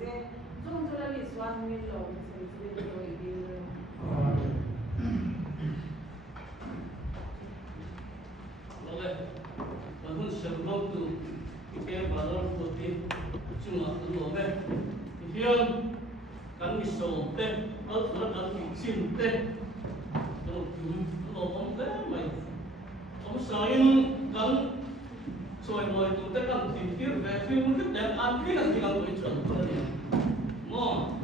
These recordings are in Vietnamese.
जे जों जोला लिसवान मिलो से तो इदी Oleh, namun sebelum tu kita baru putih cuma tu oleh, hian kan misal teh, atau kan kicin teh, kalau tu lomong teh mai, kamu sain kan soal moi tu teh kan titir, tapi mungkin dan akhir kan tinggal tu itu kan, mo,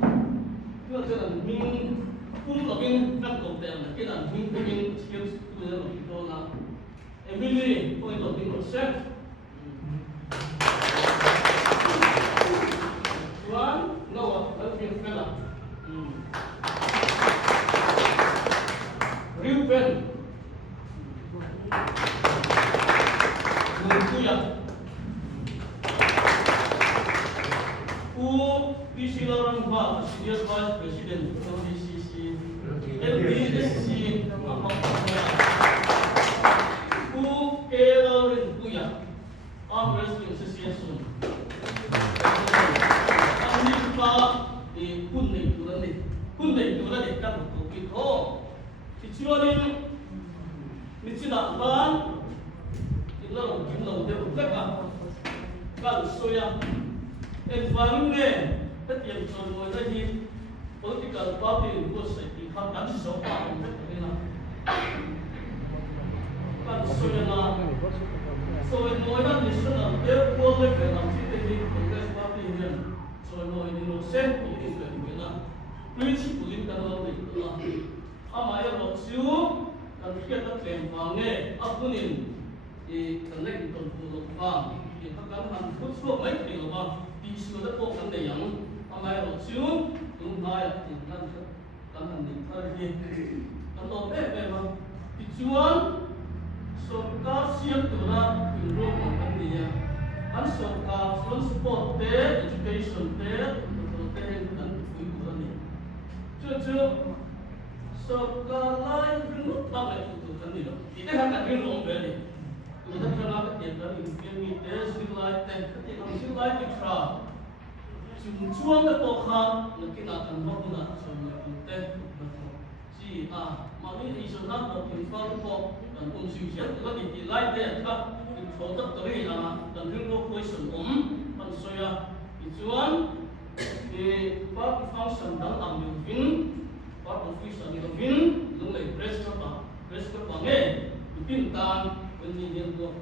itu kan min pun lagi kan kau teh, kita min skills tu yang kita nak. Emily, point of intercept. One, Noah, that's been fella. Reuben. Munkuya. PC Laurent Ba, Senior Vice President, LDCC. LDSC. Kailangan kuya ang Wrestling Association. Ang hindi pa kunay tulad kan tupit ho. Sichuanin mitsinakban ilang de utlaka kal soya environment tatiyan so dahil political party ko sa ipakan so pa kan soya na so mo na national airport level ang city Congress party yan so mo innocent ini na please pulin ka na dito na amaya roksiu kan kita claim pange apunin connect konpulok pa ipagkaroon ng so may tingnan ba isu na po kan yang amaya roksiu yung kaya tingnan kan din target kan to ba ituan सरकार सियम तुना इंग्रो कंपनी है हर सरकार सुन support ते education ते तो ते kan kui kurani जो सरकार line ringo tabe tu kan ni lo ite kan ringo beli tu dah kena ke kan ini te silai te ke kan silai ke tra chuang ke to kha nakin akan bakuna so te si mami isu nak berinfal ko dan konsumsian itu di lain dia tak produk dari nama dan ringo question pan soya ituan di part function dan ambil part office dan itu lumai press ke pintan penyidikan ko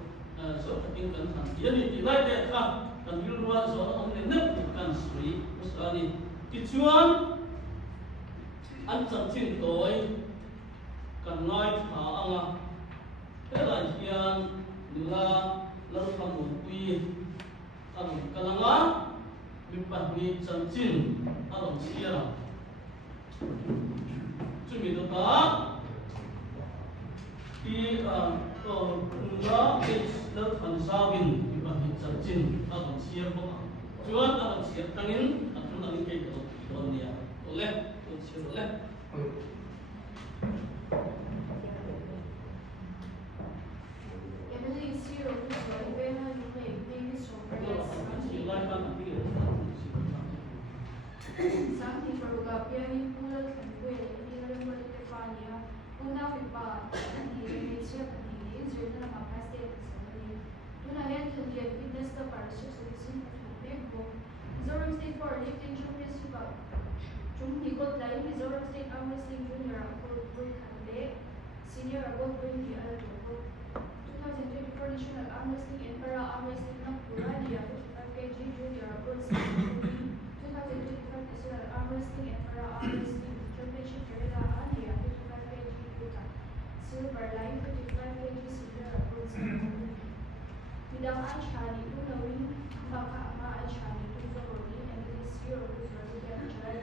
so ketinggalan jadi di lain dia tak dan ringo so orang ini bukan suri misalnya ituan anh chin toy kan nói thả anga thế là hiền là lâu thầm một quy ăn kalanga mình bắt đi chin ăn xia là chuẩn bị được đó thì nó cái lâu thầm sao mình bắt đi chin ăn xia không chuan ăn xia tangin ăn chúng ta đi cái đó nia oleh oleh Emily is here with the Bena Davis from France. Santi Farugapia in Pula Kanwe, in the Stefania, Una Vipa, and he remains here and he is written about past days. When I had to get witness the parishes of the sin of the big book, Zoram State for lifting Chumris about. He got live with Zoram State Arm Wrestling Junior Accord Kande, Senior Accord Windy Alto. 2024 National Arm Wrestling and Para Arm Wrestling ng Puradia, 55 kg Junior Accord 2025 National Arm Wrestling and Para Arm Wrestling Championship Kerala Adia, 55 kg Utah. Silver Line, 55 kg Senior Accord Bidang Anshani, Unawin, Baka Ama Anshani, Tuzoroni, and this year with Razugan Chai.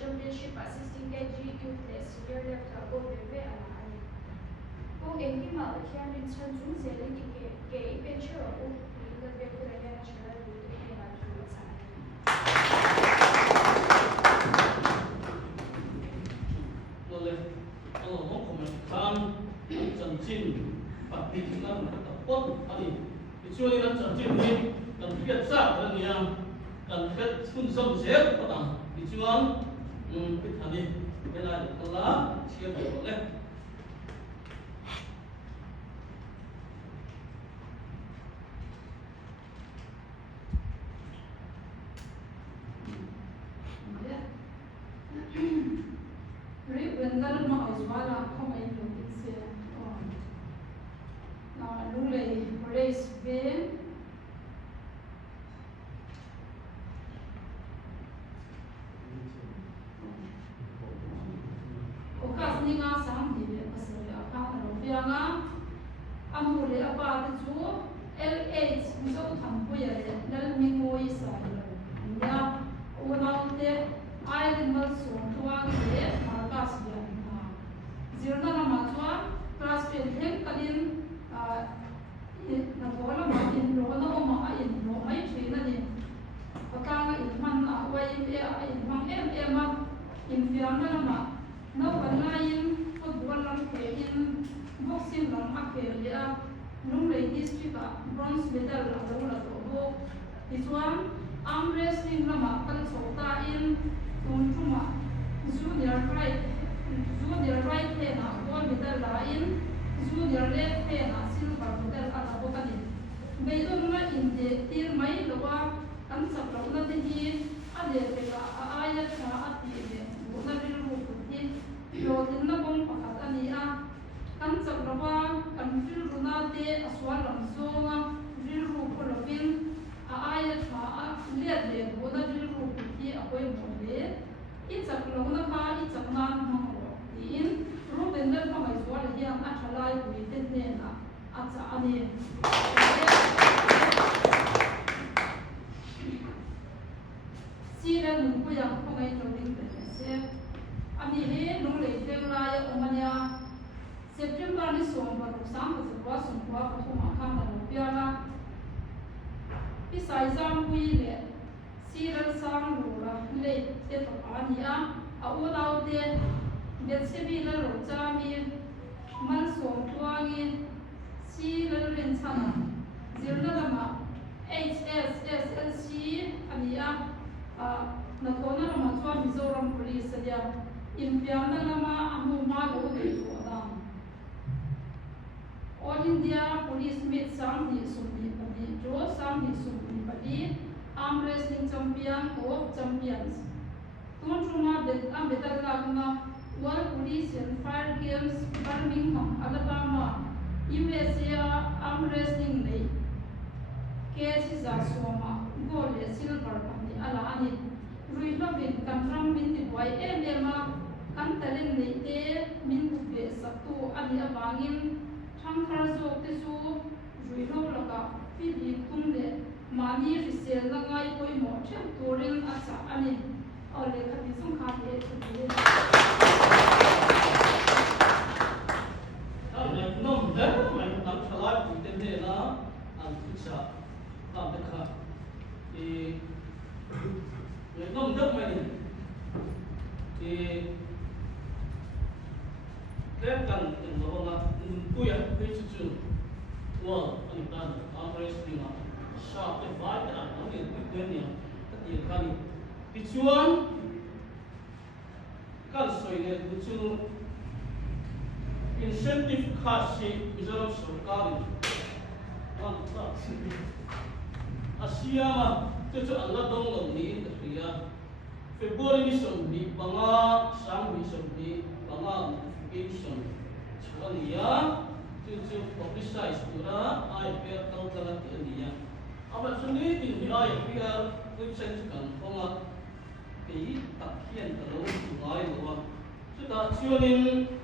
Championship at 16 kg youth senior left above the way khi mà khi anh đi chân chúng sẽ lên cái picture ở úc thì cái việc của anh là sẽ là đủ để làm chủ sản. Rồi, anh nói không phải tham chân chín, bắt đi thì làm tập quất, anh đi, cho nên là chân chín thì cần biết sao cái này à, cần biết phun sông dễ có đẳng, thì chứ anh, biết thằng đi, cái này là chia phải rồi đấy. When that ma is wala không ai lo tin se lúc này race về okas ni nga sam di le pasal apa na robia nga amule apa tu L8 so tham pu ya le dal mi ngoi sa ya ona te ai din mal so tuang le markas ya zirna na matwa class pe hem kalin na bola ma in ro na o ma in ro mai thina ni akanga in man na wai pe in mang em ma in fiam na ma no ban in football lam pe in boxing lam a pe ya lung le district bronze medal la lo la do this one arm wrestling lama kal chota in tunchuma junior right pe na gold medal la in junior left pe na silver medal ala bokani beidon na in de tir mai lowa kan sap lo na de hi ade pe ka aya cha ati de bona bil ru ti lo tin na bong pakhat ani a kan sap lowa kan fil runa te aswal ram zonga bil ru ko lovin aya cha a le de bona bil ru ti a koi mo le in sap lo na ka i chak na ma in Ruben del Pamay Swal here at Halai with the Nena at Ani. See them who are coming to the Ani he no late Laya Omania September is one, but some of the person who are from a camera Piana. Besides, some we see the sound late if Ania, I would out there. Betsebi la rocha mi man som tuangi si la rin sana zirna lama HSSLC ania na kona lama tua Mizoram police dia impian na lama amu ma lo de tuada All India police meet sam di sumni padi jo sam di sumni padi arm wrestling champion of champions tunchuma bedal lagna World Police and Fire Games, Birmingham, Alabama, USA Arm Wrestling Day. Cases are Soma, gold, silver, and Alani. Ruilovin, Kantram, Minty Boy, Emma, Kantalin, Late, Mintu, Satu, Adi Abangin, Tankarzo, Tesu, Ruiloka, Philip Tunde, Mani, Risel, Langai, Poimo, Turin, Asa, Ani, or the Katisum Kate. No, never mind. I'm trying to get there now. I'm pizza. I'm the car. No, never mind. That can in the whole Kuya, which is true. Well, I'm done. I'm resting up. Sharp, the fight, and I'm only a good day. At the Kali. It's one. Can't say that the two. Incentive cash Mizoram Sarkari. Asia itu Allah dong ni India. Februari ni sombi, banga sang ni sombi, banga notification. Soalnya itu publicize pura IPR tahu kalau India. Apa sendiri di IPR website kan, banga kei takian kalau mulai luar. Sudah cionin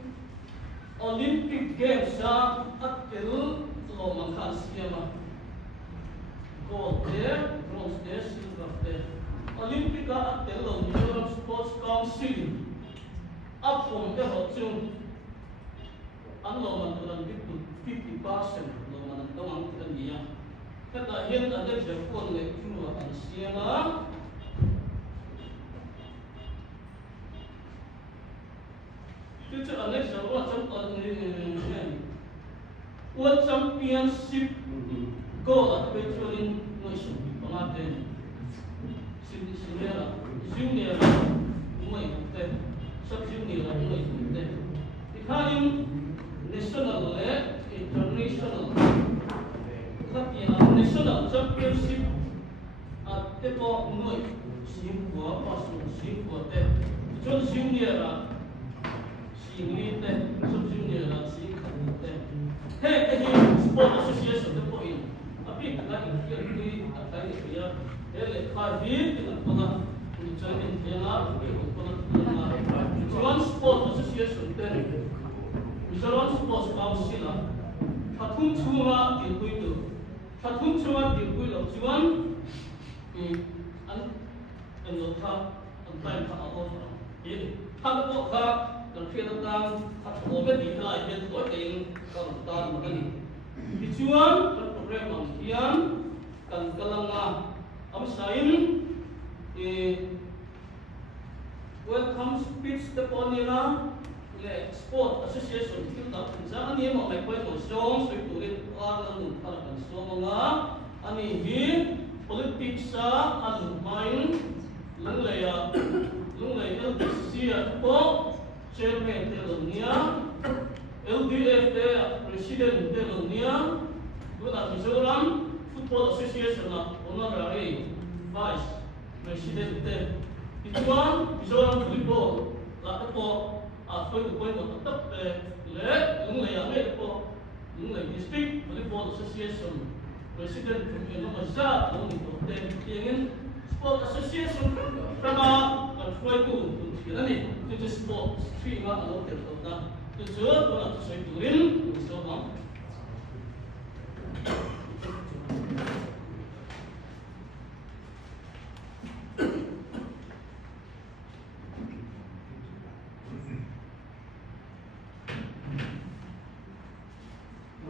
Olympic Games at Peru, Lomakan Siama. Gold there, bronze there, silver there. Olympic at Peru, Mizoram Sports Council. Up from the Hotel. Unloman to the big Hết là hiện ở đây sẽ quân lệ chùa ở xia nó chứ chứ ở đây sẽ có trong ở World Championship go ở bên chỗ lên người sử dụng bằng tên xin là junior là người tên sub junior là người dùng tên thì hai national lệ international các national championship ở cái bộ người xin của và xin của tên cho junior là xin người tên sub junior là xin không tên thế cái sport association cái bộ in tapi kita ini akan dia ele khadir dengan pada ucapan yang pada Mizoram Sport Association dan Mizoram Sports Council Thathum chunga dilpui lo chuan an lo kha an time kha a o in thang ko kha kan phia tang kha o be di lai ben ko tein kan tan ma ni di chuan kan program ang hian kan kalanga am sain welcome speech the ponila le sport association til da ja ani mo mai koi mo song soi turin ar lang nu khala kan song nga ani hi politics sa an main lang le ya lung le LDC po chairman te lonia LDF te president te lonia duna Mizoram Football Association na honorary vice president te ituan Mizoram Football la po foi do mo tap le lung le ya me po lung le district Football Association president no masa lung ni te tiengin sport association kama kan foi tu ni tu sport stream ma alo te na tu jor ko na soi turin so ma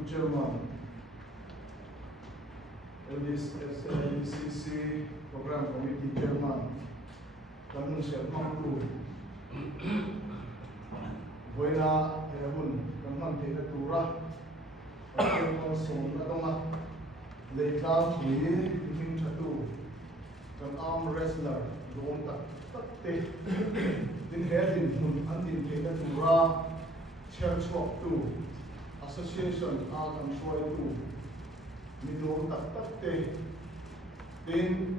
Chairman, LDCC Program Committee Chairman, Tanun Shermanglu, Buena Ehun, Kaman Tena Tura, Kaman Song Adoma, Leika Hui, Him Chatu, Kam Arm Wrestler, Dong Takte, Din Hedin, Andin Tena Tura, Church Walk 2. Association akan suai tu midor tak te din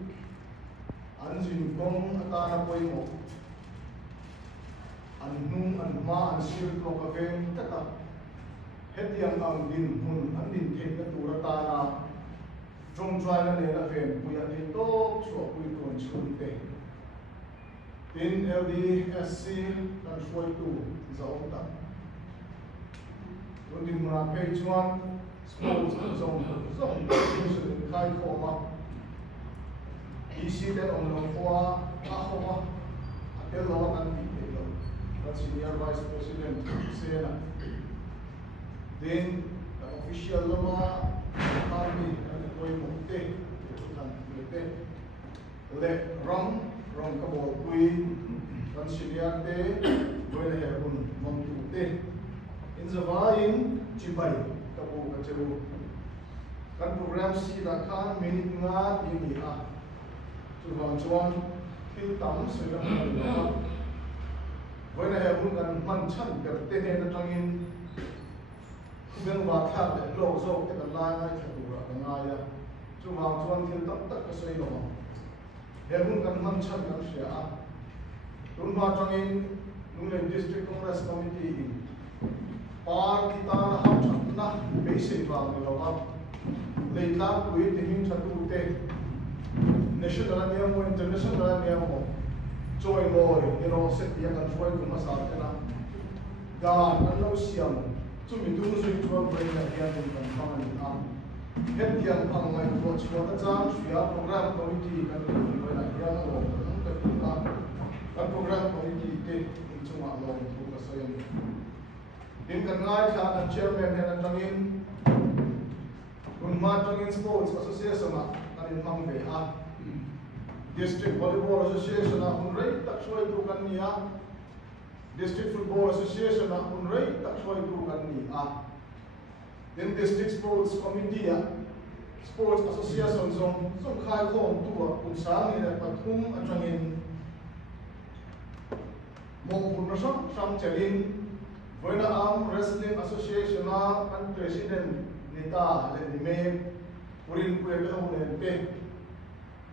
anjing kong atana poi mo annung anma ansir ko ka ven taka hetiang ang din hun andin the na turata na jong jwana ne la ven puya te to so pui kon chunte din LDSC kan suai tu zaom ta Undin muna page 1 sports zone khai khoma isi den on lo kwa khoma atel lo kan bi lo senior vice president sena then the official lama army and koi mokte kan lete le rom ka bol kui kan senior te boile herbun mom te in Zavain Chibai kabu kaceru kan program si lakan minit nga ini chuan fil tam sela na boina he hun kan man chan per te ne na tangin ben wa tha le lo zo te kan la na thatu ra nga ya chuan fil tam tak ka sei lo he hun kan man chan kan sia tun ba tangin nung district congress committee in par kita na ham na basic ba lo ba leitla kui te hin thatu te national ania mo international ania mo joy boy set ya kan joy ku ma sa na ga kan lo siam chu mi du su chuan brain na ya ni kan phang ni a het yang phang mai ko chuan ta chang suya program committee kan ni na ya lo ka program committee te chunga lo ku ka sayam din kan ngai tha kan chairman hen an tangin kun Kunma Trangin Sports Association kan in mang ve a District Volleyball Association hunrei tak suai tu kan ni a District Football Association hunrei tak suai tu kan ni a then District Sports Committee Sports Association zong khai khom tu kun sang ni pathum atangin mong pun sam chelin Voina Arm Wrestling Association kan president nita le me purin puya ka hone pe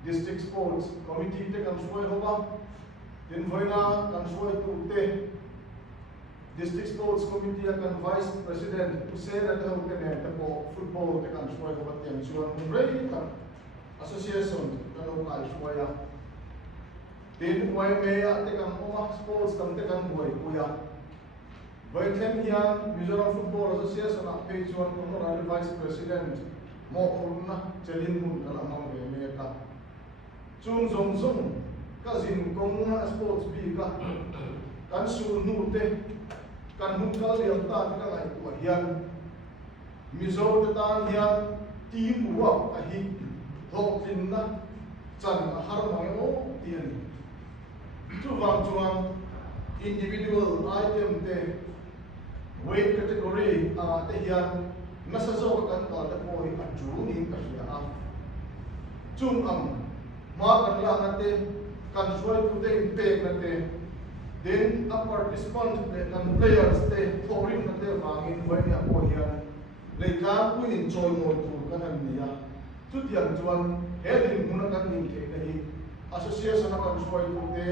District Sports Committee te kan suai hoba din voina kan suai tu te District Sports Committee kan vice president usera ka hone te po football te kan suai hoba tiang chuan rei ka association kan ho kai suaya din wai me te kan oma sports kan te kan buai puya Voitlen hian Mizoram Football Association page 1 honorary vice president mo urna chelin mun kala mang ve me ka chung zong ka zin kong na sports bi ka kan su nu te kan hun kal liam ta ka ngai ku hian Mizo te tan hian team wa a hi hokin na chan a har mai o tian chu wang chuan individual item te weight category te hian nasazo kan ka te poi a chu ni ka sia a chung ma kan la na te kan suai pu te impact na te then a participant te kan players te foreign na te wangin vai na ko hian le ka pu in choi mo tu kan an nia chu tiang chuan he din mun kan ning ke na hi association kan suai pu te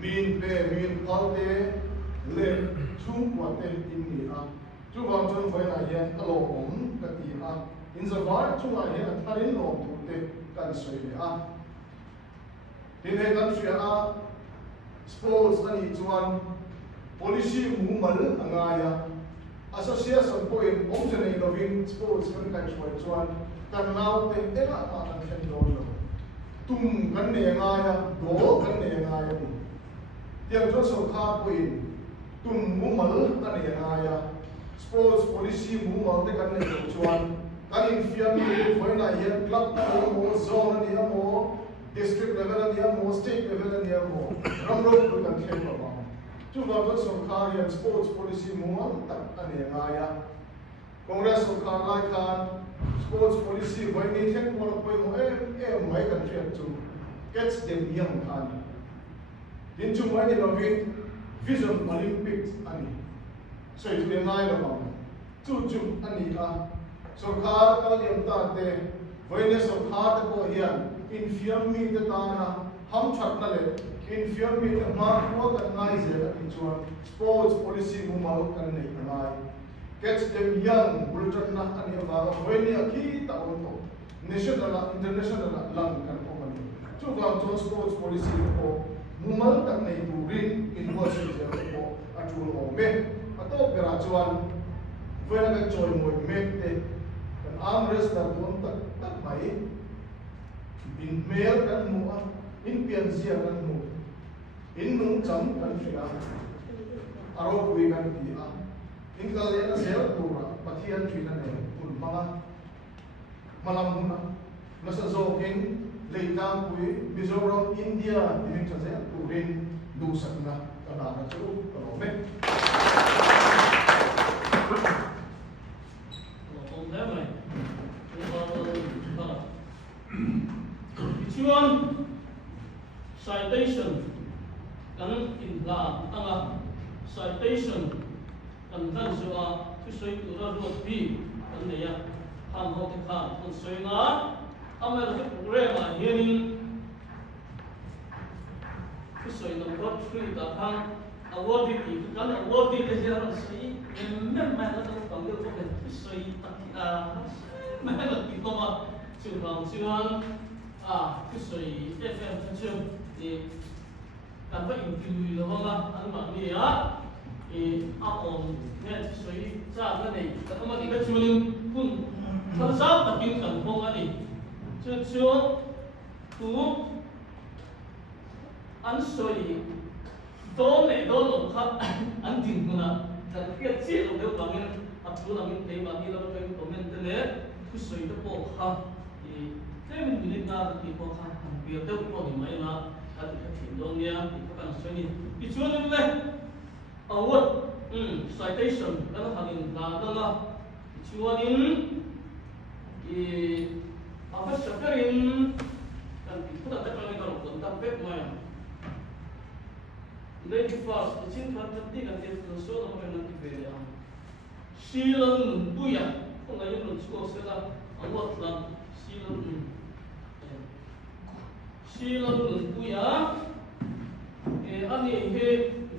min phal te le chung kwa te in ni a chu wang chuan vai na hian a lo om ka ti a in the var chu a hian tharin lo tu te kan soi le a tin he kan sia a sports ani chuan policy mu mal angaya association point om jane loving sports kan soi chuan kan nau te ela ma kan chen do lo tum kan ne angaya go kan ne angaya ni tiang chu so kha point tum mu mal kan ne angaya sports policy mu mal te kan ne chuan kan in fiam ni foi na hian club ta mo zone ni mo district level ni mo state level ni mo ramro ku kan khen ba chu ba ba so kharian sports policy mu mal tak ane ngaya congress so khar lai khan sports policy vai ni thek mo poi mo mai kan thek chu gets them young khan din chu mai ni loving vision olympics ani so itu dia ngai lo chu ani a so khar ka liam ta te vai ne so khar te ko hian in fiam mi te ta na ham chat na le in fiam mi te ma ko kan ngai je in chuan sports policy mu mal kan nei ngai gets them young bulletin na ani va vai ne ki ta on to national international lang kan ko mani chu va to sports policy ko mu mal tak nei tu rin in was je ko atu o me ato pera chuan vai na ka choi moi me te kan armrest na ton tak mai in mail kan mu a in piansia kan mu in nung cham kan fia aro pui kan pi a in kal le na sel tura pathian thui na ne kun manga malam huna na sa zo king leitang pui Mizoram India din cha se turin du sakna kana na chu ro me Chuan citation kan in la anga citation kan suwa tu soi tu ra ro pi kan ne ya ham ho te kha kan soi na amal ke program a hianin tu soi number 3 ta khang award ti kan award ti te ya sei men ma na ta kan de ko tu soi ta ma na ti to ma chu rang chuan cái sợi FM thân chương thì cần phải in tùy là vâng ạ anh bảo gì á thì ổn nghe sợi ra cái này các bạn thì các chú linh cũng thân sát tập kinh cần không anh thì chưa tú anh sợi đó này đó là khác anh tìm cũng là thật cái chiếc là nếu bằng cái áp dụng là cái thế mà đi đâu cái comment thế này ku soi da po kha e tem minute na ti po kha han pi te po ni mai na ha ti thin dong nia ti ka kan soi ni ti chuan le award citation kan hangin la da na ti chuan in e apa syafarin kan ti pula ta kan kalau kon ta pek mai lady first the chin kan ti kan ti so na kan ti ve ya silang buya ko ngai nun so se la award la silang buya ani he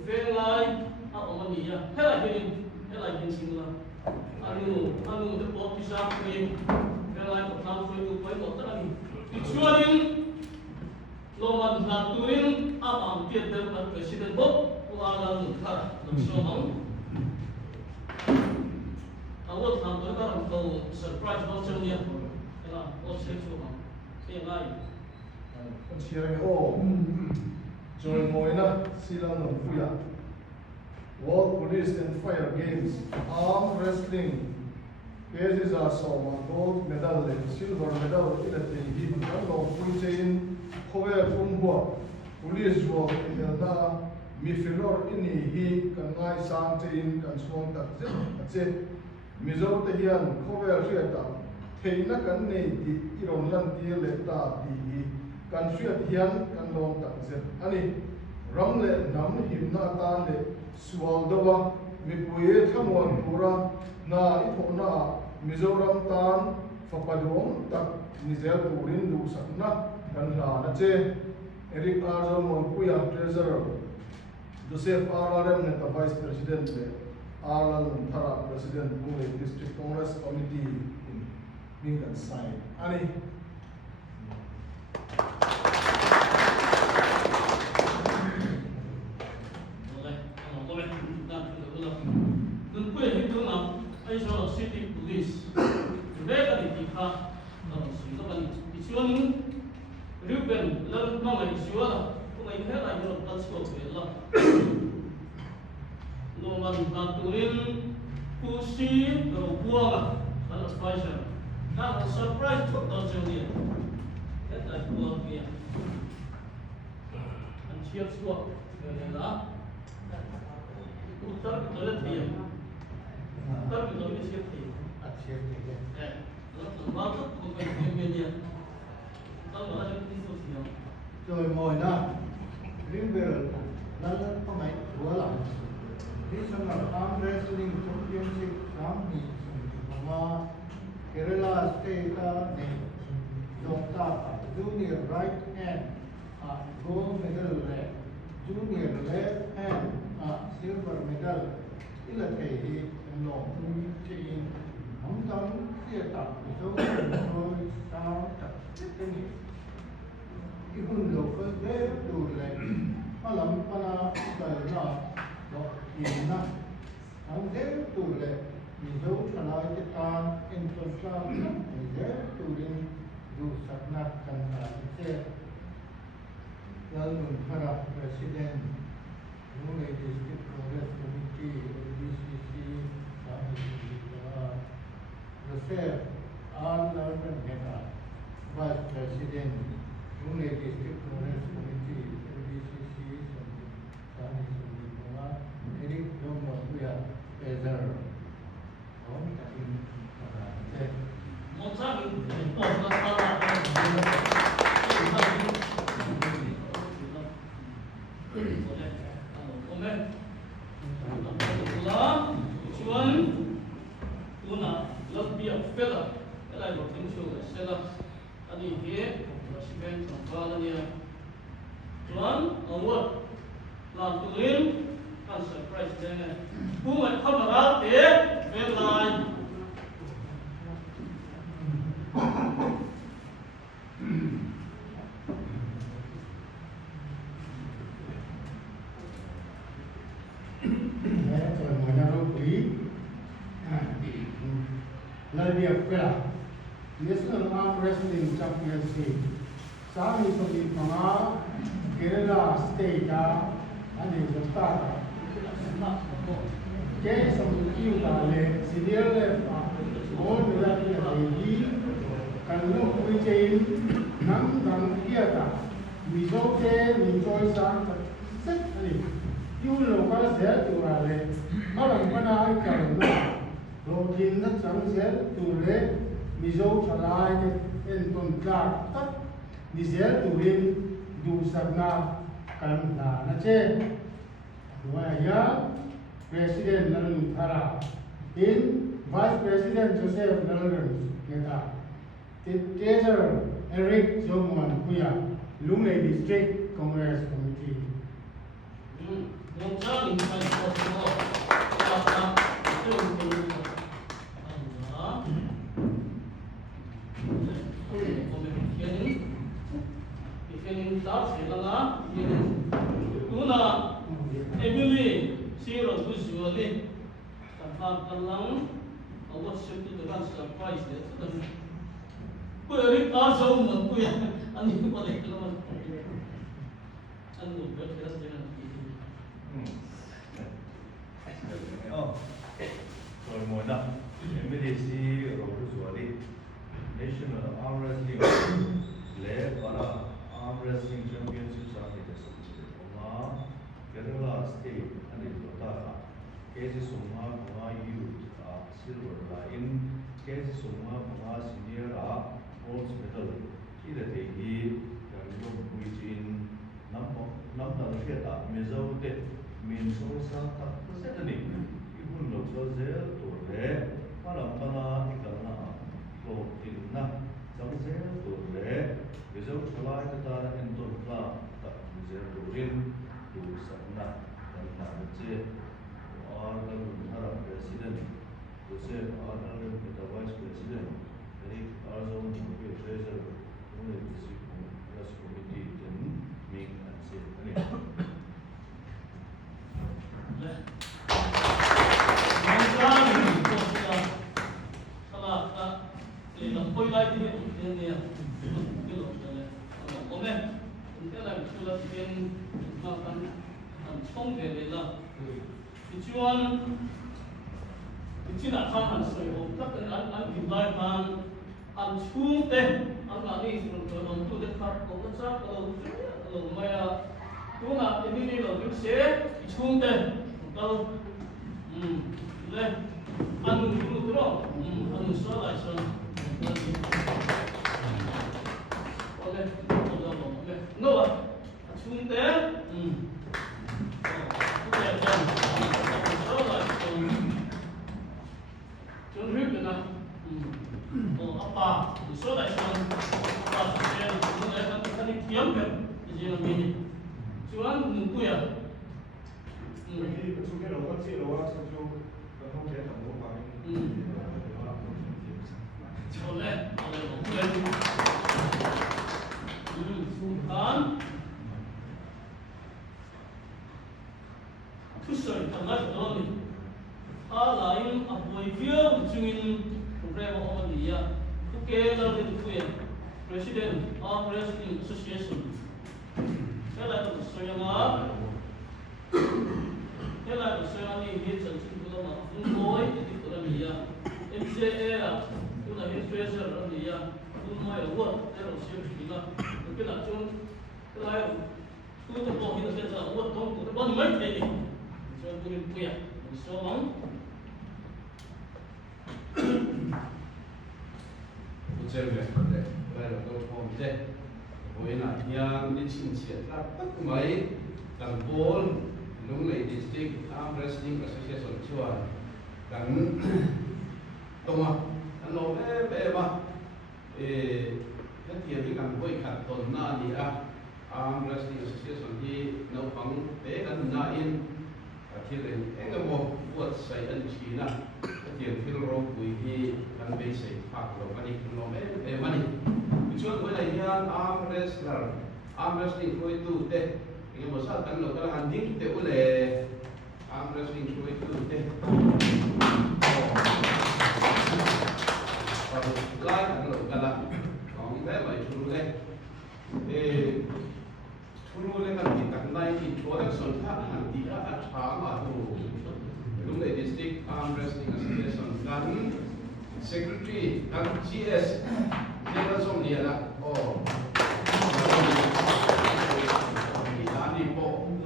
velai a omani ya hela hin sing la anu de pot ti sa ni velai ko tham foi tu pai mo ta ni ti chuanin loman na turin am tiat de president bob wa la nu thar lo so mong awat nam to ka ram ko surprise bo chang ya ela o se chu ma se ngai Cheering Joy Moina, Silang Fuya. World Police and Fire Games, Arm Wrestling. Cases are so gold medal and silver medal in the team. Kano Punchain, Kowe Punghua, Police work in the Mifilor in he can I Santain can swung that. Mizo Tahian, Kowe Rieta, Taina can name the Iron Leta. Kan suya hian kan long tak zet ani ramle nam himna ta le sual dawa mi puye thamon pura na ithona mizoram tan fapadom tak nizel turin du sakna kan la na che Eric Arzo mon puya treasurer Joseph RRM ne ta vice president le Arlan Thara president Mumbai district congress committee in Mingan sign ani City Police. Today, the Tika, Isuan, Ruben, Learn Mama Isua, who I had I know that's what we love. No one Naturin, who see the Buana, and a spicer. Now, a surprise to Tanzania. That I brought here. And she has what? Who started to let me. Tapi kalau ini siap ni, Lalu bukan media. Kalau ada sosial. Rồi ngồi na, riêng về lalu pemain bola. Di sana arm wrestling championship kami sama Kerala State ni Jogja junior right hand gold medal junior left hand silver medal. Ila kahi long chain tam siya tak so sao tak ini ihun local day tu le malam pana dalna do ina ang day tu le mizo chalai kita influencer day tu rin du sakna kanna se lalu para presiden Mumbai district congress committee BCC Joseph R. London Mehta, Vice President, Mumbai District Congress Committee, BCC, Sani Sundipuma, Eric Jomotuya, Treasurer. National Arm Wrestling Championship. Sami Soli Panga, Kerala State, and Jogja. cái xong yêu là lệ senior lệ gold medal là gì cần nó quy trình nắm đằng kia ta mizo ke mizo sang rất là yêu lâu cái dễ tu là lệ mà làm cái nào cái nó rồi tin rất chẳng dễ tu lệ mizo chalai cái en tuần cả tất đi dễ tu lên du sắp na cần là nó chế Waya President Nalu Thara in Vice President Joseph Nalgan Keta Treasurer Eric Zoman Puya Lunglei District Congress Committee. Yang paling paling pokok adalah Emily, zero to zero. Tanpa kelang, awak siapa dengan surprise dia. Beri asal mampu ya. Ani boleh kelang. Anu berkeras dengan itu. Oh, rồi mỗi năm MBDC rồi rồi đi National Arm Wrestling lễ gọi là Arm Wrestling Championship sang thì là Kerala State anh ấy nói là cái gì số mà youth silver line cái gì số mà senior bronze medal khi là thế thì cái nhóm quy trình năm đầu tiên là Mizo Tết mình số sang các rất là nhiều 이분 loksoze tore parambana ikana lo tinna jamse tore bezo chalai ta enton ka ta je dorin du sanna dan na che organ hara president jose organ the vice president eric arzon the treasurer the district congress committee then ming and say không về đấy là thì chuyên chỉ là tham ăn sợi hộp tất cả ăn kịp lại tham ăn chung tên ăn là đi rồi làm tu để phát có cái sao rồi mà chúng là cái này là những sẽ chung tên đâu lên ăn đủ rồi ăn số lại số ok no chung tên John Ruben apa so that apa saya mengatakan tadi kiamkan di dalam ini cuman nunggu ya Jadi besoknya lawan sih lawan satu kalau dia tak mau main. oleh Sultan Tusai tangan doni lain apoy view jungin program on dia together with the President of Wrestling Association saya saya ni hit sangat lama boy jadi kalau dia MCA tu nak hit treasure dia tu mai award terus siap kita mungkin nak cun kalau tu tu boleh kita sensa award tu tu boleh mai tadi so tu punya so long Ucapkan pada orang tua pemde, bolehlah yang dicinci dapat mai dan pol Lunglei District Arm Wrestling Association cuan dan toma dan lo bah kan tiada kan boleh kat tonna dia Arm Wrestling Association di Naupang kan nain tiada enggak mau buat saya Cina tiada filro kui kan basic pak lo kan lo mani cuan boleh yang arm wrestling kui tu deh ini masa kan lo kalau anding kita boleh arm wrestling kui tu deh kalau lain kan lo kalau kau ini mai curu kan kan kita naik di production tak nanti ada cara tu Lunglei District Arm Wrestling Association kan secretary kan GS General Somniana oh ini po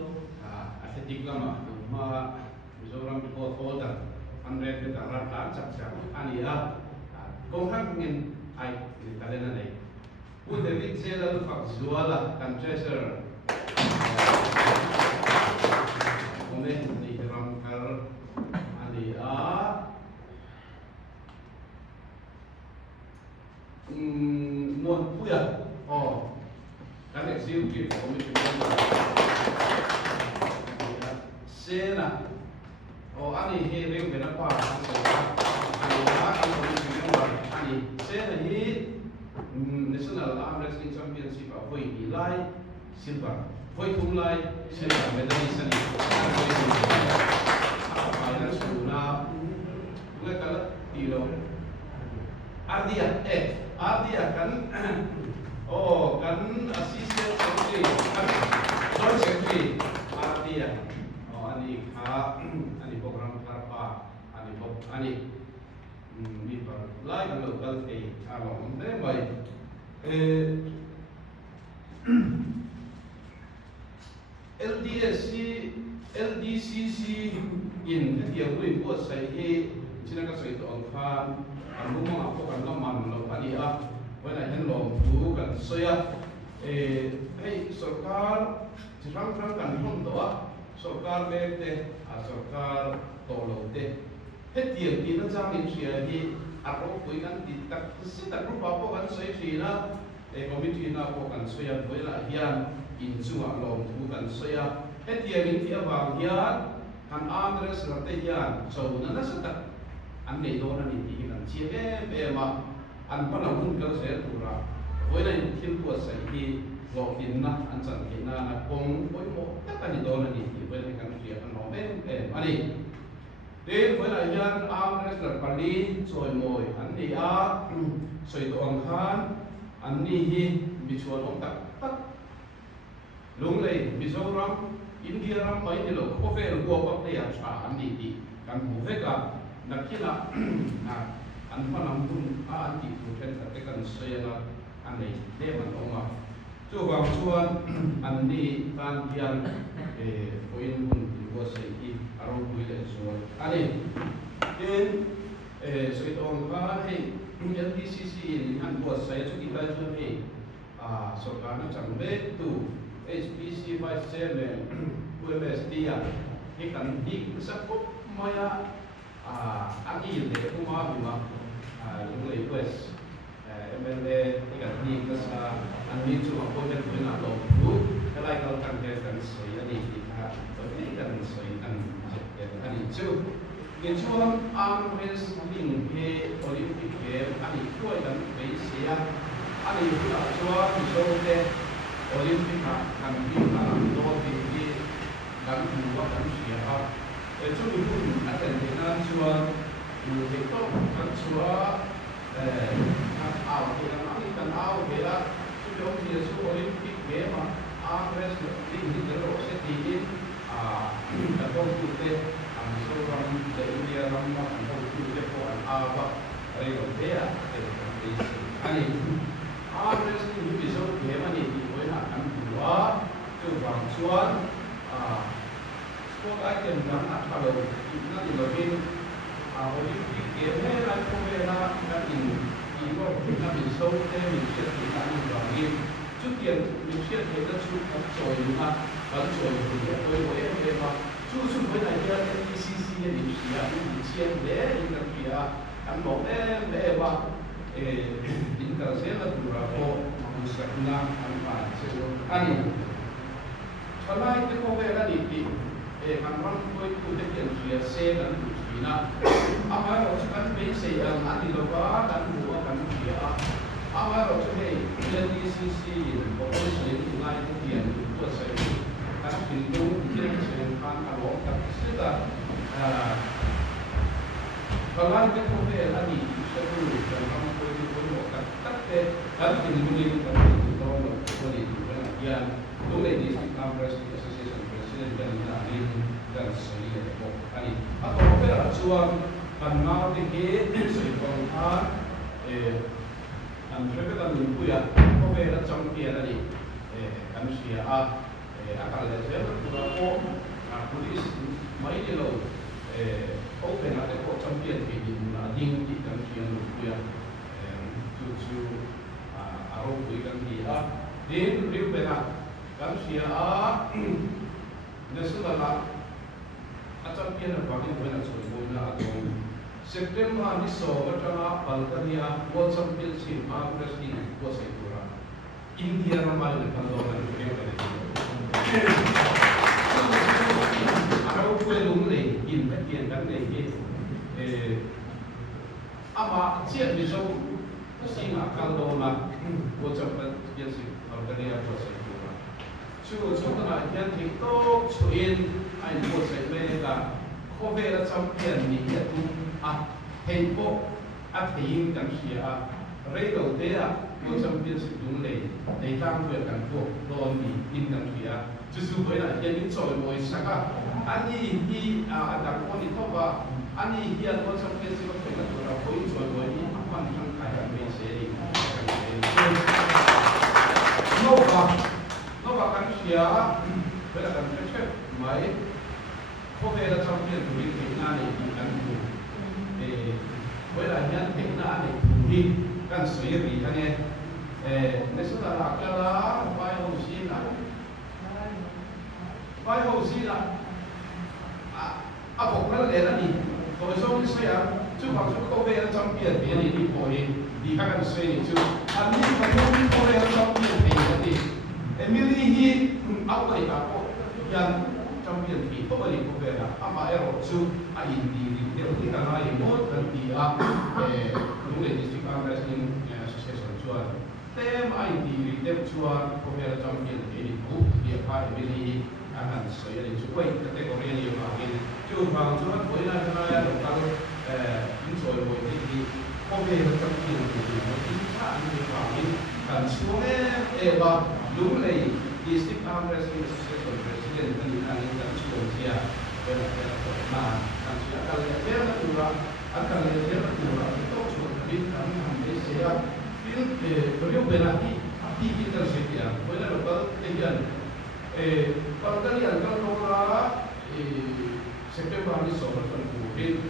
athletic lama ma Mizoram ko holder 100 ke darat cak ani ya kong hang ngin ai ni talena nei u David Zelal Fakzuala kan treasurer Ome ni Ramkar ani Mon Puya oh kan executive committee member Sena oh ani he reu kenapa ani committee member ani Sena hi National Arm Wrestling Championship apoi nilai silver foi kumlai silver medalist ani final suna bukan kalau tilo Ardia kan oh kan assistant secretary kan joint secretary Ardia oh ani program karpa ani ni par lai local pay along there by LDCC in the way was say Chinaga say to Angkan and Muma Apokan Laman Lopania when I hand long to and soya hey Sokar Chirang and Hondoa Sokar Bete Sokar Tolote Hetian Pina Jam in Shia Apo Puigan did that sit a group of Apokan say China a committee in Apokan Soya Buela Yan in Zuma long to and soya Hetian in Tiabang Yan and Andres Rateyan so Nanasata and they don't need to chia ma an panahon kal se tura hoina in thil ko sai hi lo tin na an chan ki na kong poi mo ta kan don ni ti wen kan ria kan no ani de hoina yan am res la pali choi moi an ni a soi to ang khan an ni hi mi chuan ong tak Lunglei Mizoram India ram mai ni lo ko fe ro ko pa ya cha an ni ti kan bu ve ka nakina an panam pun anti protect atekan soyana anei deman oma chu wang chuan an ni tan hian point pun was ai aro buile chuan ani in soitong ka hei LDCC in han was sai chu ki lai chu hei so kana changbe tu HPC vice chairman UMS dia ikan dik sakop maya ani le kuma bima Lunglei West MLA ikan dik kasa ani chu appointed bina lo tu kalai kal kan ke kan soi ani kita tapi kan soi kan ani chu ke chuan arm wrestling he Olympic game ani koi kan be sia ani pula chuan so te Olympic kan bina do ti kan buwa kan sia chu pun akan dengan chuan itu kan chuan kan au kan au bela chu dong dia su Olympic game arm wrestling ni jero se ti kan dong tu te am so ram de India ram ma kan dong tu te ko an ava ai ro dia ani arm wrestling ni so game ni ti ko na kan buwa chu wang chuan sport item kan atalo na di login Olympic game he ran ko na na in ko na bin so te min sia ti na ni login chu tian min sia te da chu ko choi na kan choi ni ko e ma chu ko na ya NCC ni sia ni sia de in ka pia kan mo e ba in ka se na dura ko musakna an pa se ani Kalai te ko ve la ni ti kan ram koi ku te kian sia se kan ku na ama ro kan be se ang ani lo ba kan bu kan sia ama ro che LDCC ko ko se ni ngai ku kian ku se kan pin tu kian se kan ka lo ka se ta kalai te ko ve la ni se ku kan ram koi ku lo ka tak te kan pin tu ni kan tu to lo ko ni tu kan kian Lunglei District Arm Wrestling Association President dan dan soi le ko ani atau pera chuan kan ngau te ke soi kong a an trebe kan ni puya ko pera champion ani kan sia a akal le se ko police mai ni lo open at ko champion ke ni na ding di kan sia no puya chu aro pui kan ni a din riu pera kan sia a national champion of Bagin Winner Soyboina Adon September ni so matanga Balkania World Championship Wrestling ko sa Tura India naman ang kandoran ng araw ko lung lay in patien kan lay ama siya ni so singa kandona World Championship Balkania ko sa Tura so na yan TikTok so in ai ko sa Amerika ko vera champion ni tu tempo at hin kan sia redo dea ko championship dung le dei tang ko kan ko don ni in kan sia jusu ko na yan ni choi moi saka ani hi ada ko ni to ba ani hi ko championship ko na to ra ko in choi moi ni man kan kai kan me se ni no ba kan sia bela kan check mai ko vera champion du ni na ni kan ko với lại nhân thế là để đi căn suy nghĩ anh em nên số là cái lá vai hậu sinh là bộ nó để là gì rồi sau khi suy chú bảo chú không về trong biển biển đi bồi đi các căn suy nghĩ chú anh đi phải không về trong biển biển là gì em đi hi áo này cả bộ nhân trong biển thì không có gì không về là ama ero chú anh đi điềuที่ทำให้หมดทันทีรู้เลยที่การเรียนassociation ชวนเต็มไอดีเต็มชวนพวกเราจำเป็นที่นี่ผู้เดียบพายไม่ดีอาหารสวยเลยช่วยก็แต่ก็เรียนอยู่มากินจู่บางช่วงคนนั้นทำไมเราต้องยิ่งสวยบ่อยที่พวกเราจำเป็นที่นี่ที่ชาติมีความยิ่งกันช่วงว่ารู้เลย district arm wrestling association president เป็นการที่จะช่วยเชียร์เป็นมาkan sudah kalian lihat juga akan lihat juga itu sudah kami ambil siap beliau berarti di intersect ya boleh lokal kegiatan kalau kalian kalau September ini soal kemudian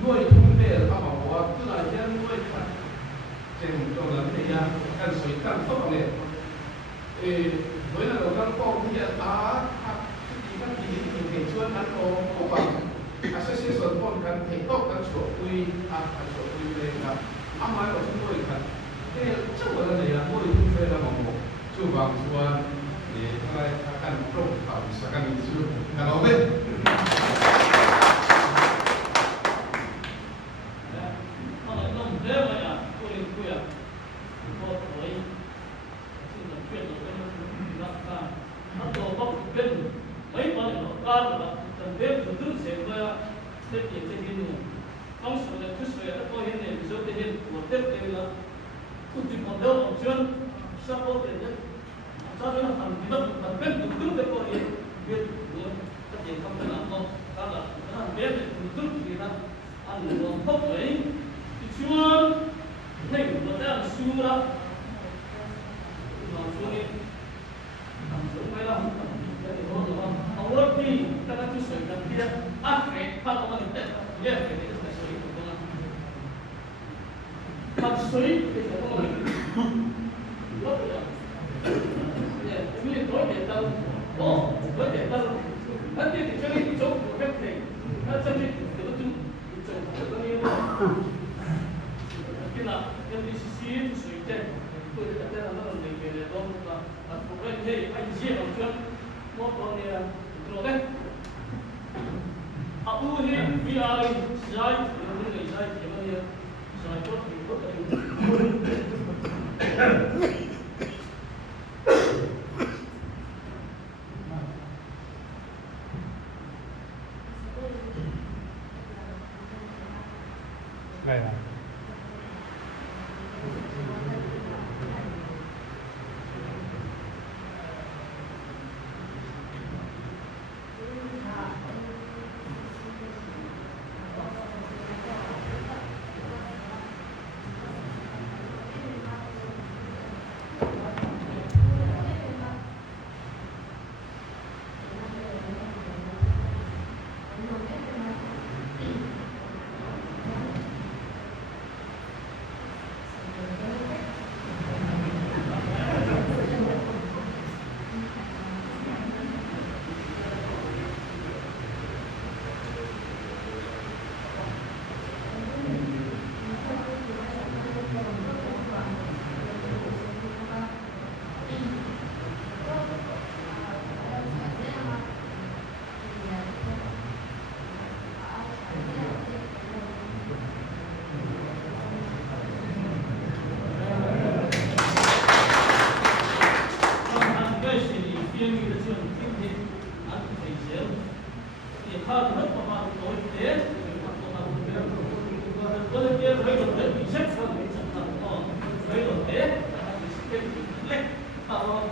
dua itu bel apa waktu aja dua itu contoh nanti ya kan soikan apa nih boleh lokal kok dia kan di kecuali kan orang association pun kan TikTok kan sudah kui mereka amal orang semua kan coba lah ya boleh tu mereka ngomong coba tuan akan pro kalau misalkan itu kalau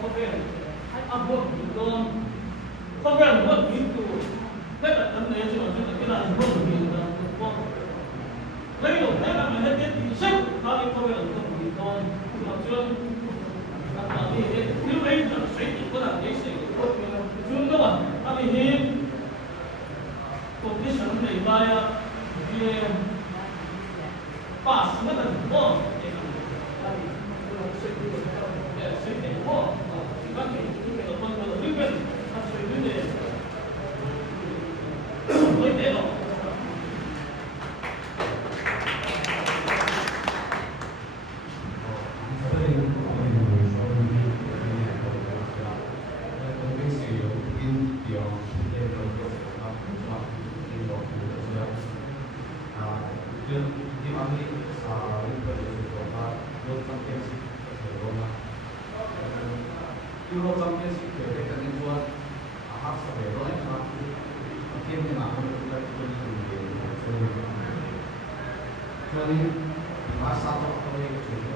cover hay abot don cover what into that an nation of the kila abot in the form lấy đồ thế là mình hết biết thì sách nó đi cover don mà chưa mà đi nếu lấy là sẽ có là cái sự chúng đó mà anh đi condition này bài thì pass mất rồi bỏ Euro Championship ke kan buat ahad sampai roh kan game ni nak kita jadi masa tu apa yang kita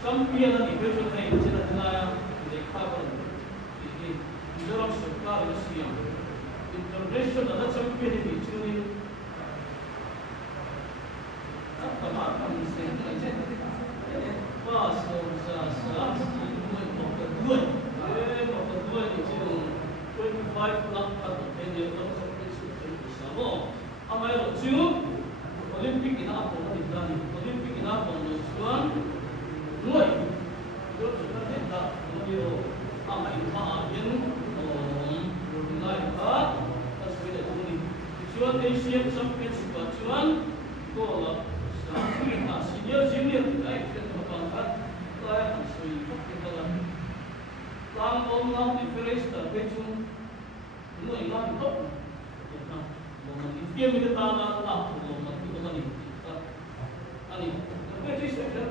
champion di Belgium hai cina tengah dekha pun ini Jorok Serkar Rusia international champion di Chile apa macam sen pas sa kedua di Chile 25 lakh atau penjara atau seperti sama amai lucu Olympic ini apa di dalam Olympic ini apa lucuan người được chúng ta là nhiều ai mà những người khác ta sẽ để chúng mình chuyên Asian Championship và chuyên có là sáng là senior junior thì cái mà còn khác lại là suy phát triển là làm ông làm difference là cái chúng người làm tốt mà mình kiếm người ta là làm mà chúng ta anh cái gì sẽ được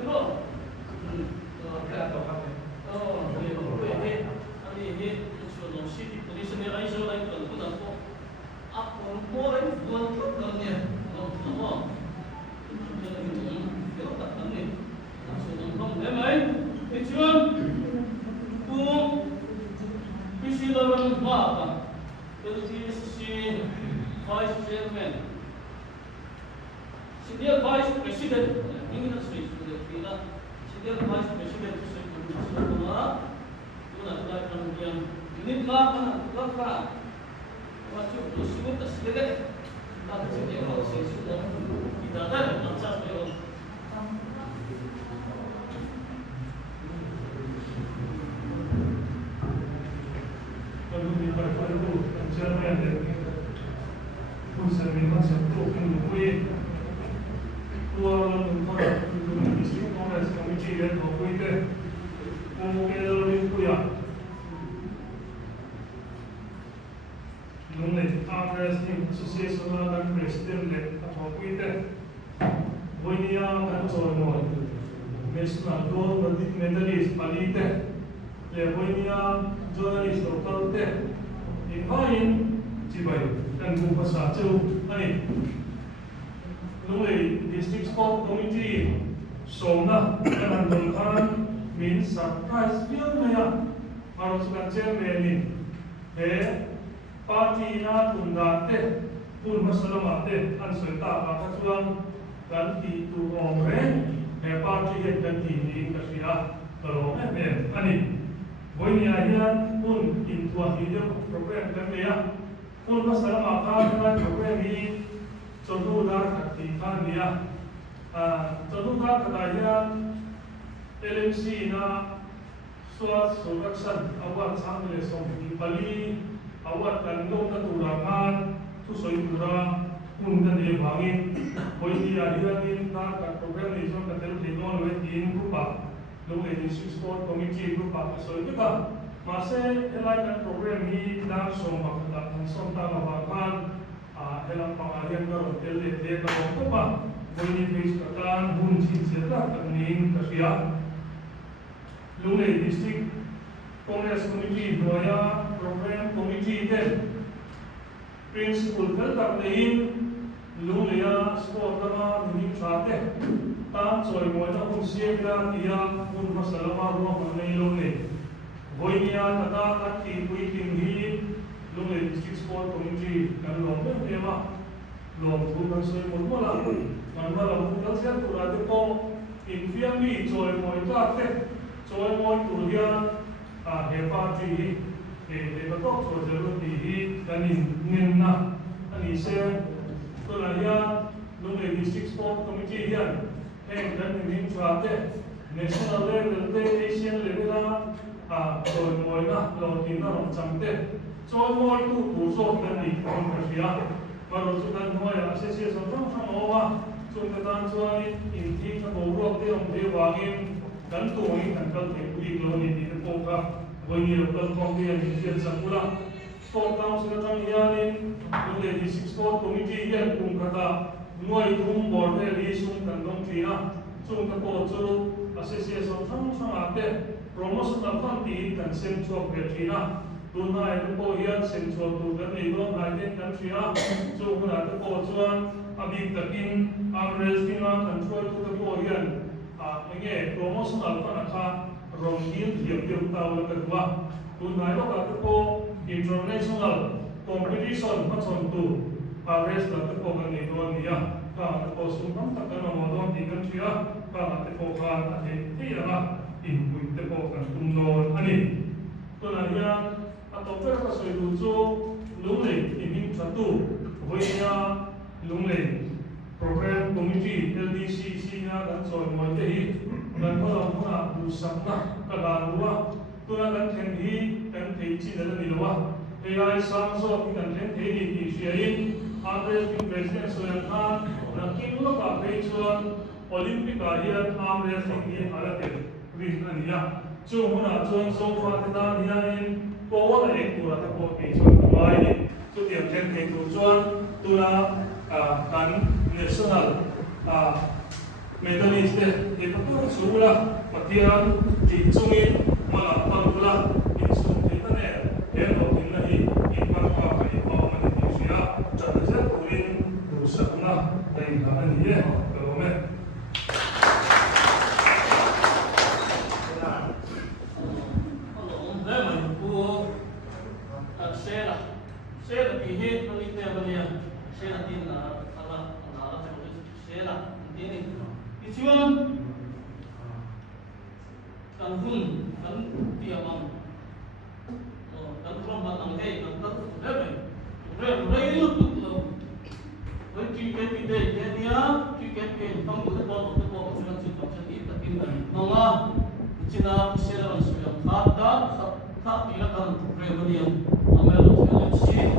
Senior Vice President, ini kan sudah kita. Senior Vice President semua, itu adalah kemudian unit lapan, macam tu semua tersedia. Tapi senior kalau sudah kita ada macam itu. Kalau di pada itu, Jerman ada pusat memang satu pengumpulan. Kuala Lumpur itu district Congress Committee yang berkuasa mengumpulkan limpuya. Mengenai Wrestling Association dan Presiden atau berkuasa, Bonia dan Solomon, national gold medalist Palite, Bonia journalist Doktor Teh, Ibrahim Cibai dan Bupasa Ceu Ani. Nungay District Sport Committee so na nandun kan min surprise biar maya harus kan chairman party na tundate pun masalah mate answenta kakasuan kan itu omre party head kan ini kasia kalau ani boy niya pun intuah hidup program kan ya pun masalah maka kan program ini contoh dar aktifan dia, contoh dar katanya LMC na suat suraksan awat sang lesong Bali awat kandung ketulakan tu soitura punten dia bangin, boleh dia dianin dar kat program ni so katel tekon wetin rupa, lu edisi sport komiti rupa so itu kan masih elaikan program ni dar sompak dan somta lawakan dalam pengalian hotel dia kalau apa boleh face katan bunyi cerita kening kasia Lunglei District Congress Committee Noya Program Committee den Principal Feltak Nein Lunglea Sport Lama Nim Chate Tan Choi Moina Hun Siega Tia Hun Masalama Roma Nei Lunglei Voinia Tata Taki Puiting Hi Lunglei District Sport Committee Kan Lombe Tema Lom Hun Soi Mola Manmala Hun Kalsia Turate Po in family Choi Moita Te Choi Moi Turia Hepa Ti Hepatok Choi Jeru Ti Kanin Ninna Ani Se Tulaya Lunglei District Sport Committee Hian Heng Dan Nim Chate National level te Asian level Choi Moina Lotina Rom Chamte Choi Moi Tu So Kani Kon Kasia Maro Chukan Hoya Association Trong Owa Chung Katan Choi in Ti Ka Borok Te Om Te Wangin Dan Tuwi Kan Kal Te Pui Kloni Ti Te Poka Voini Lokal Kongte Yang Hisian Sakula Sport Council Kang Hianin Lunglei District Sport Committee Hian Kung Kata Noi Tung Board Heli Sung Kan Dong Tina Chung Kapo Chu Association Trong Ate Promotional Fund Ti Kan Sem Chok Pe Tina Tunai Kapo Hian Sem Chok Tu Kan Nei Dong Hai Kan Tina Chung Kana Kapo Chuan Abig Takin Amres Tina Kan Choi Tu Kapo Hian Nge Promotional Fund Aka Rongin Hiam Hiam Tau La Kadwa Tunai Loka Kapo International Competition Machon Tu Pares La Kapo Kan Nei Dong Nia Ka Kapo Sumam Takana Modon Ti Kan Tina Ka Kapo Kan Ate Tiya In Kui Kapo Kan Tumnon Ani Tunai Hian Atopera Ka Soi Du Chu Lunglei Ining Chatu Voinia Lunglei Program Committee LDCC na kan Choi Moi Te Hi kan Phalam Huna Du Sakna Ka Dan Ruwa Tuna kan Then Hi kan Thei Chi Na Ni Lawa AI Sang So Ki kan Then Thei Ni Ti Shiain Andre King President Soyan Khan na King Lo Ka Pei Chuan Olympic a hian arm wrestling ni alate rin ania chu huna chuan so fa te ta hianin ko la ek tura ta ko ke chuan mai ni chu tiam chen ke tu chuan tuna kan national medalist te patur chula patian ti chungin mala pangula in sum te ta ne hello in na hi in ma ka kai ko man ti sia cha cha tuin du sakna dai ka ani ye ko me Saya ini penelitian beliau. Saya nanti nak saya lah ini. Istiwan kan pun kan dia mam. Kan from batang hei kan tak berapa. Berapa itu tu. Tiket dia tiket tang buat macam itu tapi nolak. Cina saya orang sudah tak tidak kan berapa dia. Ambil tu sih.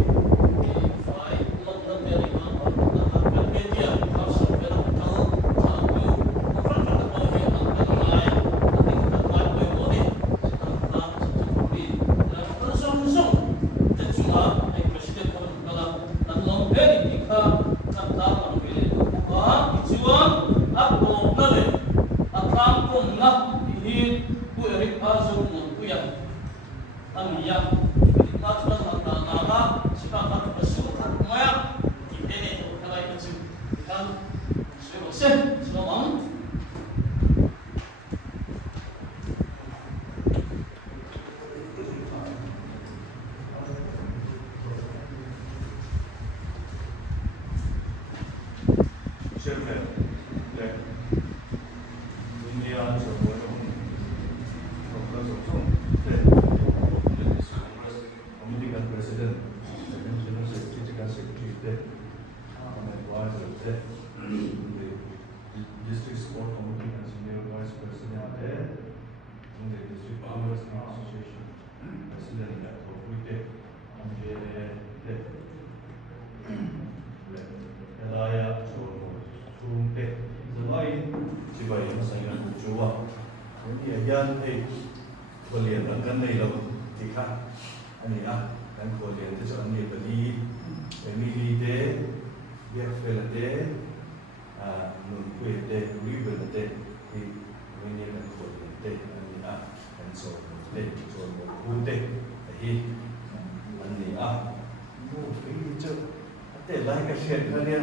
chen kan ya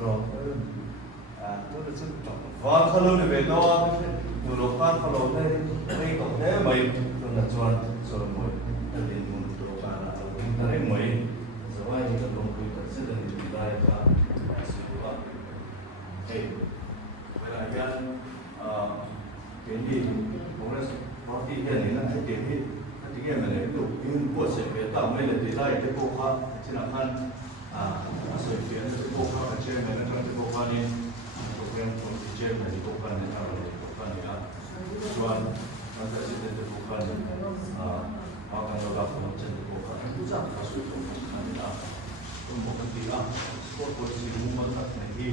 ro nó được sức và khâu lâu về đó từ lúc phát khâu lâu đây đây có thế mấy rồi là chọn rồi mỗi là đến một độ cả là ở đây mấy rồi ai những cái đồng quy cần sự là chúng ta và sự đó hey vậy là cái gì cũng là có tí cái này là cái gì cái mà này ví dụ như của sự về tạo mấy là tí lại cái bộ khác trên là khăn sự kiện cái bộ khác ở trên này nó trong cái bộ khác này program của cái trên này bộ khác này là bộ khác này Juan nó sẽ diễn đến bộ khác này họ cần đào tạo nó trên bộ khác nó rất là sử dụng bộ khác này trong một cái gì đó sport policy cũng mất thật này thì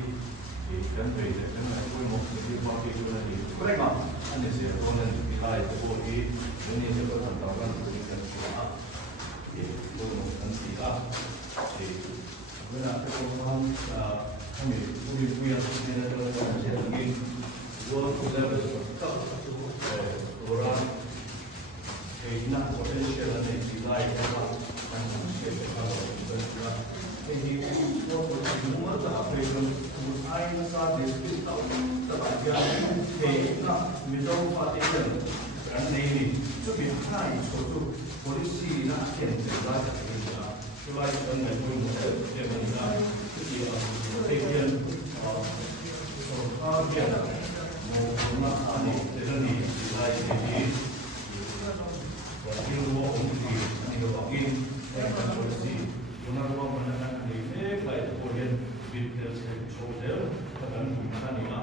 đến về để cái này với một cái bao nhiêu là gì có đấy mà anh ấy sẽ có nên cái ai cái bộ ý nên như cái phần đầu là cái cái đó thì tôi một phần gì đó thì với là cái công an không bị quy quyền nên là tôi sẽ thực hiện vô cùng là về tất cả ra thì nó có thể sẽ là để chỉ lại cái đó anh sẽ phải làm được thì nó có thể muốn là về một ai nó ra để biết tạo tất cả cái thì nó mình đâu phải cái cái này cho biết hai số tu policy nó hiện ra cái đó cho lại anh này tôi muốn để mình là cái gì ở đây hiện ở hiện một mà anh ấy để nó đi lại thì và như nó cũng thì anh ấy bảo in cái policy chúng ta có một cái này để phải thực hiện việc sẽ cho đều các bạn cũng phải hiểu là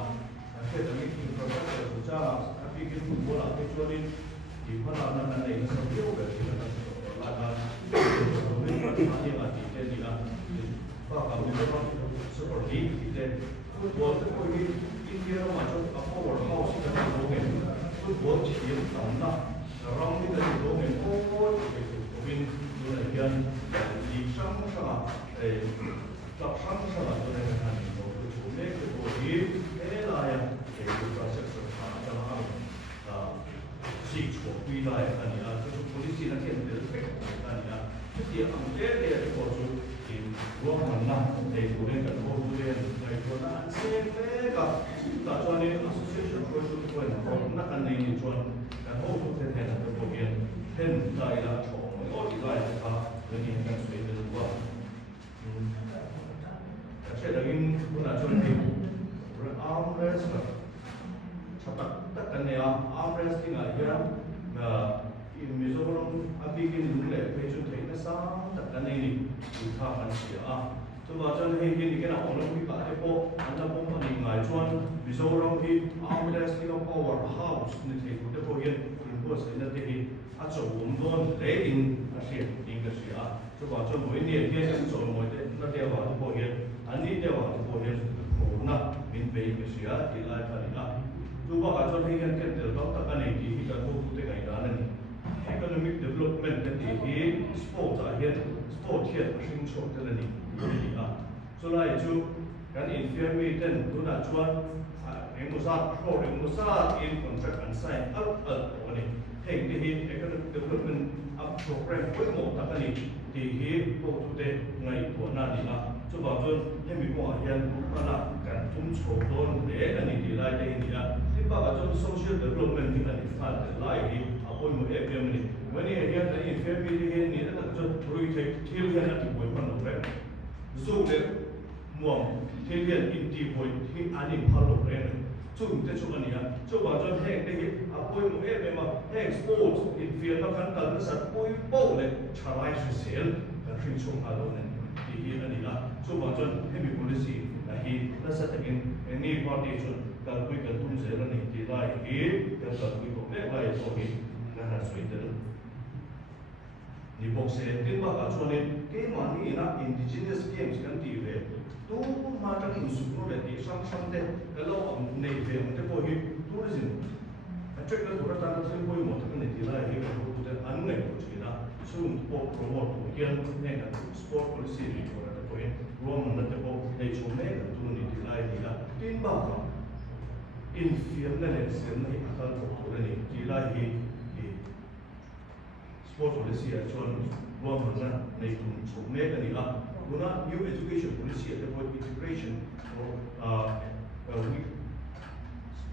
cái này thì có thể là chúng ta khi cái phụ mua là cái cho nên thì nó là nó này nó sẽ nhiều về cái là mình phải hiểu là cái gì là và cả mình có sự quản lý thì của cái kia mà trong các powerhouse cái này nó mình của chỉ điểm tổng là rong cái này nó mình ôi mình là dân thì sống sao để tập sống sao là tôi đang làm một cái chủ đề của tôi thế là để chúng ta sẽ thực hiện cho nó dịch của quy lại là gì là cái policy nó hiện đến cái là gì là cái gì ông thế để của chúng thì luôn hàng năm để của nên cả hồ chủ đề này cho nó ăn xem thế cả cho nên association của chúng tôi là cũng nó ăn này cho cả hồ chủ đề này là cái bộ hiện thêm lại là chỗ mỗi cái lại là cái gì cần phải được qua sẽ là in cũng là cho nên arm rest tất cả này arm resting ở here là Mizoram abikin lule pe chu thei na sa tất cả này thì tha an sia so ba chan he hi ni kana onam bi ka te po anna pom ani ngai chuan Mizoram hi arm resting of power house ni thei ku te po hian ko se na te hi a chaw don le in a sia in ka sia so ba chan moi ni he kan chaw moi te na te wa po hian ani te wa po hian ko na min pe ka sia ti lai ka ni na tu ba ka chan he kan ken te dok ta ka nei ti hi ka ko te kai da na ni economic development that is sport here sinh sống thế là gì so lại chú cái infirmary tên tôi đã chọn em một sát in contract and sign up này hình thì economic development program với một tập này thì bộ chủ đề ngày của na đi cho bảo tôi thêm bị bỏ hiện mà là cả chúng số tôn để là đi lại đây thì thì bảo cho social development thì là phát lại thì ôi một FM này when you hear the infirmary here ni là cho rồi thì thiếu hiện là buổi ban đầu đấy dù để muộn thiếu hiện in đi buổi thì anh em phá lục đấy chúng ta chụp anh nhá chụp vào cho hẹn cái ôi một FM mà hẹn sport in phía nó khán giả nó sẽ ôi bộ này trả lại sự sale cái phim chung hà nội này thì hiện là gì là chụp vào cho hẹn bị policy là hiện nó sẽ thực hiện any foundation cái quy cái tung sẽ là này thì lại hiện cái quy của cái lại rồi là suy tư ni bốc sẽ tin vào cho nên cái mà nghĩ là indigenous games kan ti về tu mà trong in sụp nó để ti sang sang thế cái lâu ông này về một cái bồi tourism chắc là tụi ta sẽ bồi một cái này thì là hiểu được cái anh này của chúng ta xuống sport promote của cái này là sport policy của cái bồi luôn mình là bộ để chúng này là tụi này thì là tin vào in film này sẽ này akan của này thì là sport policy ชวนรวมกันในกลุ่มสูงเมฆกันนี่ละร Kuna new education policy at the point integration with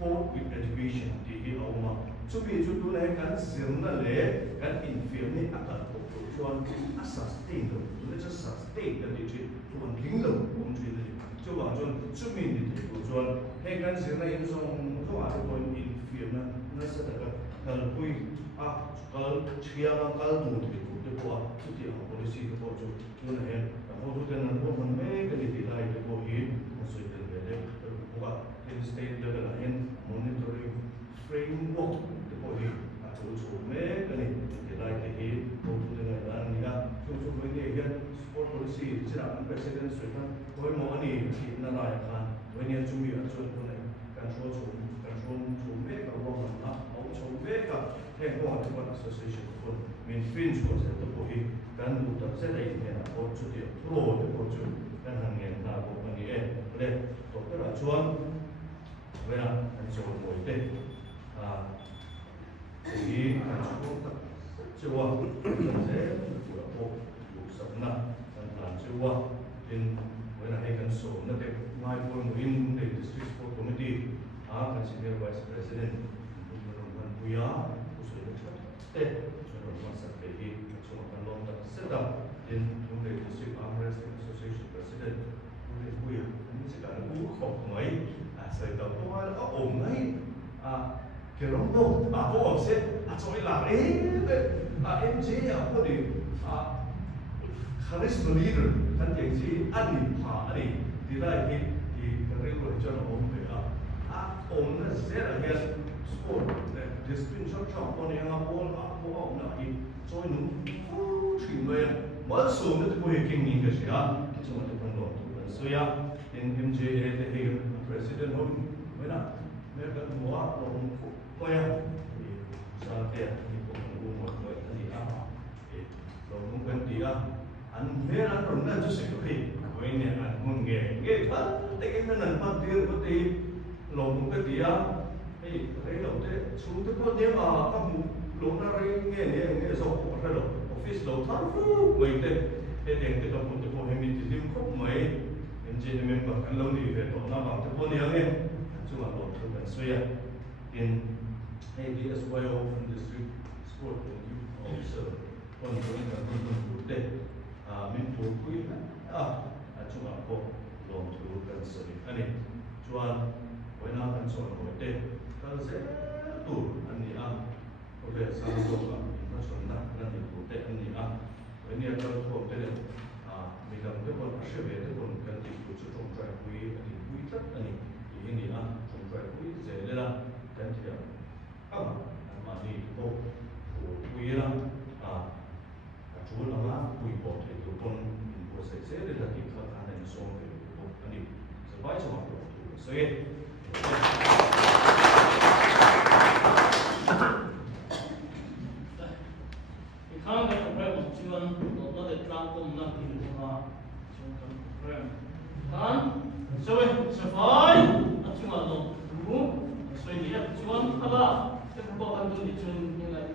sport with education di awma. Subi itu lah kan sirna le kan infirm ni akan tujuan sustain tu, tu je sustain dan itu tuan tinggal umci ni. Coba tuan subi ni tujuan kan sirna yang tu ada point infirm na sedekah kalau pui kalau ciaga kalau tu tu buat tu dia polisi tu buat tu na hen. Kalau tu kan aku mana kan di lain tu boleh masuk dalam benda buat state level hen monitoring framework tu boleh atau me kan di lain tu tu dengan dan dia tu boleh kan sport policy cerita presiden sudah boleh mau ni kita nak kan boleh cumi atau control me kalau orang mau cumi kan hen buat tu association pun mainstream sport tu boleh kan buat saya ini nak buat tu dia pro tu buat tu kan hanya nak buat ni boleh doktor acuan Wena anso moite jadi anso cewa saya pura pok sabna dan cewa in wena hekan so nate mai pun in the district sport committee kan senior vice president Nuruman Buya usul te Nuruman Sakti cuma kan long tak sedap in the district arm wrestling association president Nuruman Buya ini sekarang kok mai saya tahu tu ada ngay cái rong đâu vô sẽ cho là MJ apa di charisma leader kan yang si ani di lain di kerja macam na saya ada sport disiplin macam apa yang apa nak join team lain masuk nanti boleh kini ke siapa cuma tu kan tu so ya in MJ ada president home mana mereka semua orang kaya saatnya ini pengumuman kaya ini orang mungkin dia mereka pernah justru ini mungkin kan tapi mana nanti berarti orang mungkin dia kalau tu suatu pun dia kamu lona ini so kalau office lo tahu mereka yang kita pun tu pun ini tim kau mai jadi member kan lo ni itu nama tu pun yang ni cuma lo tu kan so ya in ADS way of district sport officer pun kan pun tu min tu kui cuma ko lo tu kan so ni cuma wena kan so lo te kalau saya tu ani boleh sama tu kan macam nak nanti tu te ani ini kalau tu te Bila kita pun asyik itu pun kan itu cuma try kui tak ani ini cuma try kui saya dah kan dia mandi itu kui lah cuma lah kui pot itu pun proses saya dah kita ada yang soal itu ani sebab cuma itu so Ikan ada problem cuman kalau ada transport nanti kan so survive cuma lo so ini cuman apa tempat kan tu di cuman yang lagi